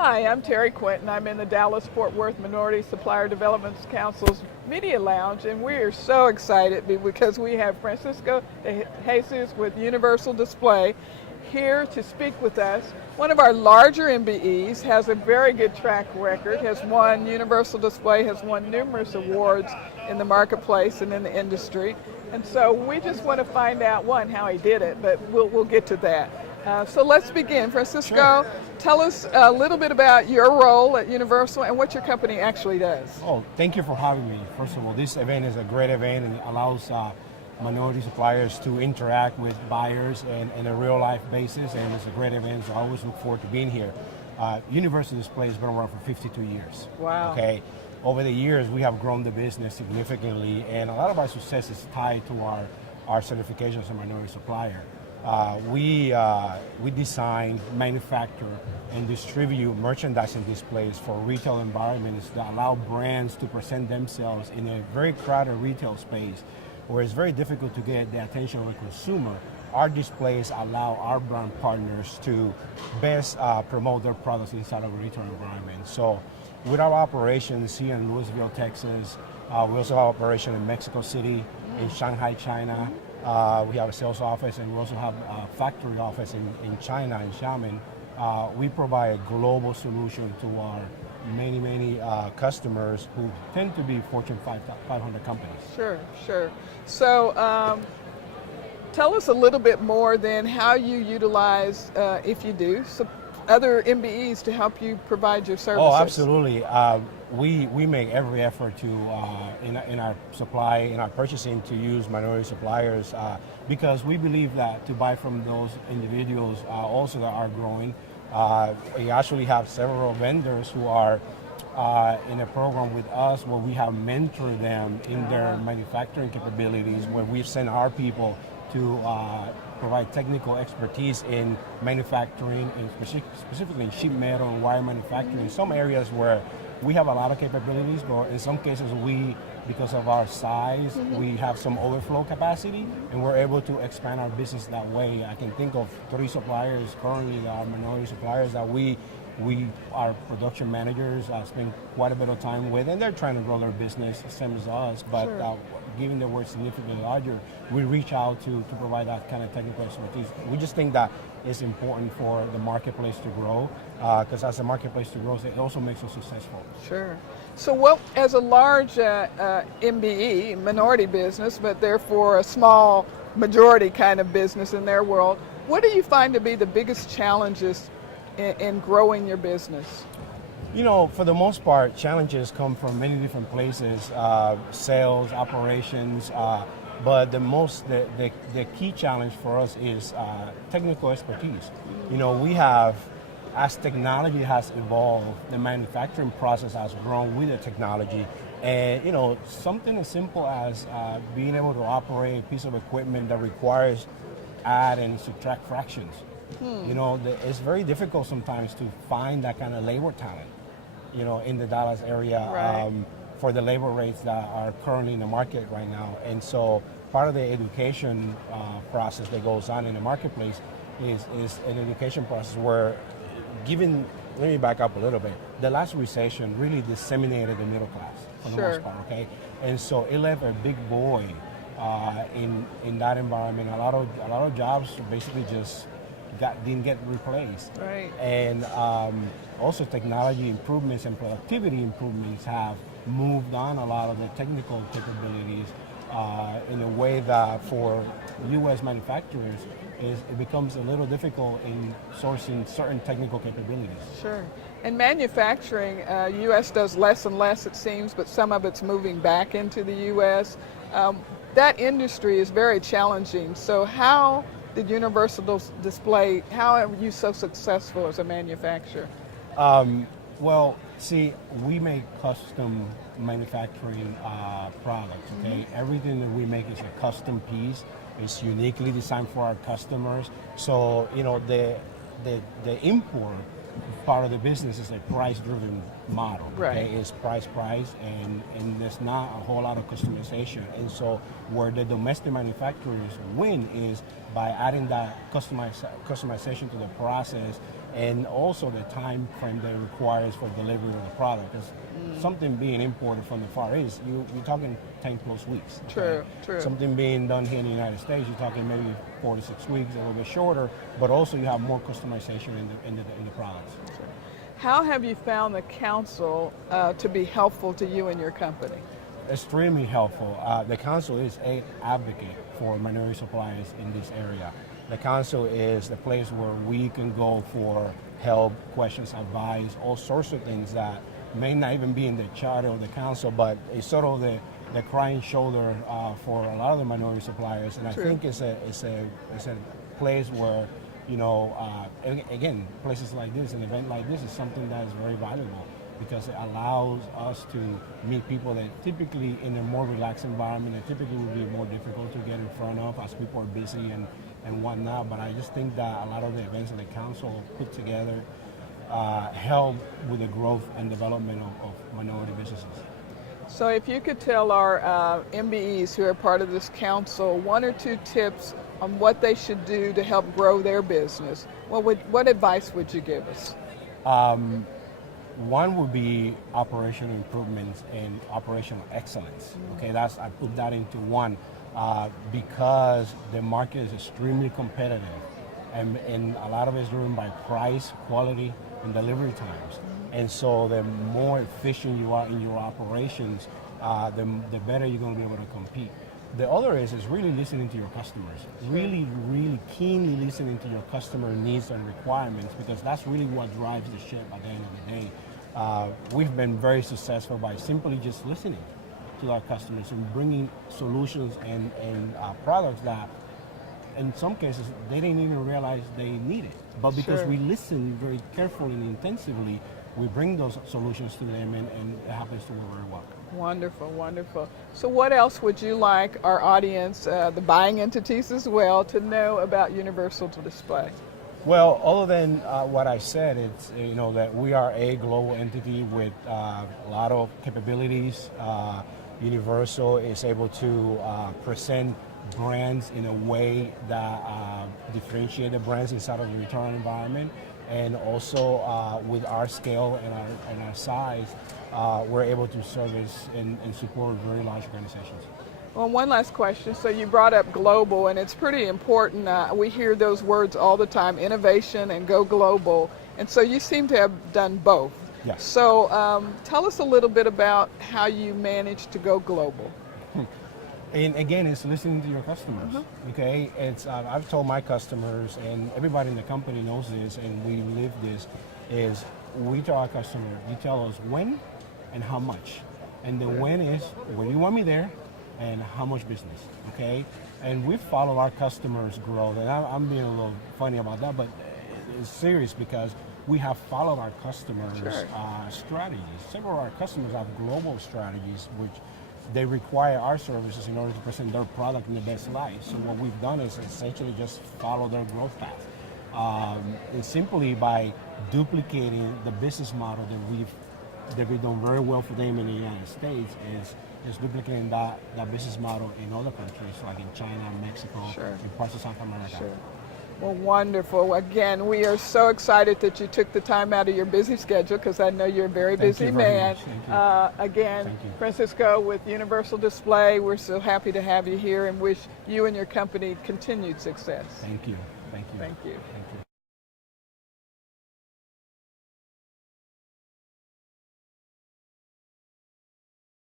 Hi, I'm Terri Quinton. I'm in the Dallas-Fort Worth Minority Supplier Development Council's Media Lounge, and we are so excited because we have Francisco de Jesus with Universal Display here to speak with us. One of our larger MBEs, has a very good track record, has won, Universal Display has won numerous awards in the marketplace and in the industry. And so we just want to find out, one, how he did it, but we'll get to that. So let's begin. Francisco, Sure. tell us a little bit about your role at Universal and what your company actually does. Oh, thank you for having me. First of all, this event is a great event and allows minority suppliers to interact with buyers in a real life basis, and it's a great event, so I always look forward to being here. Universal Display has been around for 52 years. Wow. Okay. Over the years, we have grown the business significantly, and a lot of our success is tied to our certification as a minority supplier. We design, manufacture, and distribute merchandising displays for retail environments that allow brands to present themselves in a very crowded retail space where it's very difficult to get the attention of a consumer. Our displays allow our brand partners to best promote their products inside of a retail environment. So with our operations here in Louisville, Texas, we also have operation in Mexico City, in Shanghai, China. We have a sales office, and we also have a factory office in China, in Xiamen. We provide a global solution to our many customers who tend to be Fortune 500 companies. Sure. So tell us a little bit more then how you utilize, if you do, other MBEs to help you provide your services. Oh, absolutely. We make every effort to, in our supply, in our purchasing, to use minority suppliers because we believe that to buy from those individuals also that are growing. We actually have several vendors who are in a program with us where we have mentored them in their manufacturing capabilities, where we've sent our people to provide technical expertise in manufacturing, and specifically in sheet metal and wire manufacturing. In some areas where we have a lot of capabilities, but in some cases because of our size, we have some overflow capacity, and we're able to expand our business that way. I can think of 3 suppliers currently that are minority suppliers that our production managers spend quite a bit of time with, and they're trying to grow their business, same as us, but given that we're significantly larger, we reach out to provide that kind of technical expertise. We just think that it's important for the marketplace to grow, because as the marketplace grows, it also makes us successful. Sure. So what, as a large MBE, minority business, but therefore a small majority kind of business in their world, what do you find to be the biggest challenges in growing your business? You know, for the most part, challenges come from many different places, sales, operations, but the key challenge for us is technical expertise. You know, we have, as technology has evolved, the manufacturing process has grown with the technology, and you know, something as simple as being able to operate a piece of equipment that requires add and subtract fractions. You know, it's very difficult sometimes to find that kind of labor talent, you know, in the Dallas area for the labor rates that are currently in the market right now. And so part of the education process that goes on in the marketplace is an education process where let me back up a little bit. The last recession really disseminated the middle class for the most part, okay? And so it left a big void in that environment. A lot of jobs basically just didn't get replaced. Right. And also technology improvements and productivity improvements have moved on a lot of the technical capabilities in a way that for U.S. manufacturers it becomes a little difficult in sourcing certain technical capabilities. Sure. And manufacturing, U.S. does less and less, it seems, but some of it's moving back into the U.S. That industry is very challenging. So how did Universal Display, how are you so successful as a manufacturer? Well, see, we make custom manufacturing products, okay? Everything that we make is a custom piece. It's uniquely designed for our customers. So, you know, the import part of the business is a price-driven model. Okay? It's price, and there's not a whole lot of customization. And so where the domestic manufacturers win is by adding that customization to the process, and also the time frame that it requires for delivery of the product. Because something being imported from the Far East, you're talking 10 plus weeks. True, true. Something being done here in the United States, you're talking maybe 4 to 6 weeks, a little bit shorter, but also you have more customization in the products. How have you found the council to be helpful to you and your company? Extremely helpful. The council is an advocate for minority suppliers in this area. The council is the place where we can go for help, questions, advice, all sorts of things that may not even be in the charter of the council, but it's sort of the crying shoulder for a lot of the minority suppliers. And I think it's a place where, you know, again, places like this, an event like this is something that is very valuable, because it allows us to meet people that typically in a more relaxed environment, that typically would be more difficult to get in front of as people are busy and whatnot. But I just think that a lot of the events that the council put together help with the growth and development of minority businesses. So if you could tell our MBEs who are part of this council 1 or 2 tips on what they should do to help grow their business, what advice would you give us? One would be operational improvements and operational excellence. Okay, I put that into one because the market is extremely competitive, and a lot of it is driven by price, quality, and delivery times. And so the more efficient you are in your operations, the better you're going to be able to compete. The other is really listening to your customers. Really, really keenly listening to your customer needs and requirements, because that's really what drives the ship at the end of the day. We've been very successful by simply just listening to our customers and bringing solutions and products that in some cases they didn't even realize they needed. But because we listen very carefully and intensively, we bring those solutions to them, and it happens to work very well. Wonderful, wonderful. So what else would you like our audience, the buying entities as well, to know about Universal Display? Well, other than what I said, it's that we are a global entity with a lot of capabilities. Universal is able to present brands in a way that differentiate the brands inside of the return environment, and also with our scale and our size, we're able to service and support very large organizations. Well, one last question. So you brought up global, and it's pretty important. We hear those words all the time, innovation and go global. And so you seem to have done both. Yes. So tell us a little bit about how you managed to go global. And again, it's listening to your customers. Okay, it's I've told my customers, and everybody in the company knows this, and we live this, is we tell our customer, you tell us when and how much. And the when is when you want me there, and how much business, okay? And we follow our customers' growth, and I'm being a little funny about that, but it's serious, because we have followed our customers' strategies. Several of our customers have global strategies, which they require our services in order to present their product in the best light. So what we've done is essentially just follow their growth path. And simply by duplicating the business model that we've done very well for them in the United States is duplicating that business model in other countries, like in China, Mexico, in parts of South America. Well, wonderful. Again, we are so excited that you took the time out of your busy schedule, because I know you're a very busy man. Again, Francisco with Universal Display, we're so happy to have you here and wish you and your company continued success. Thank you. Thank you. Thank you. Thank you.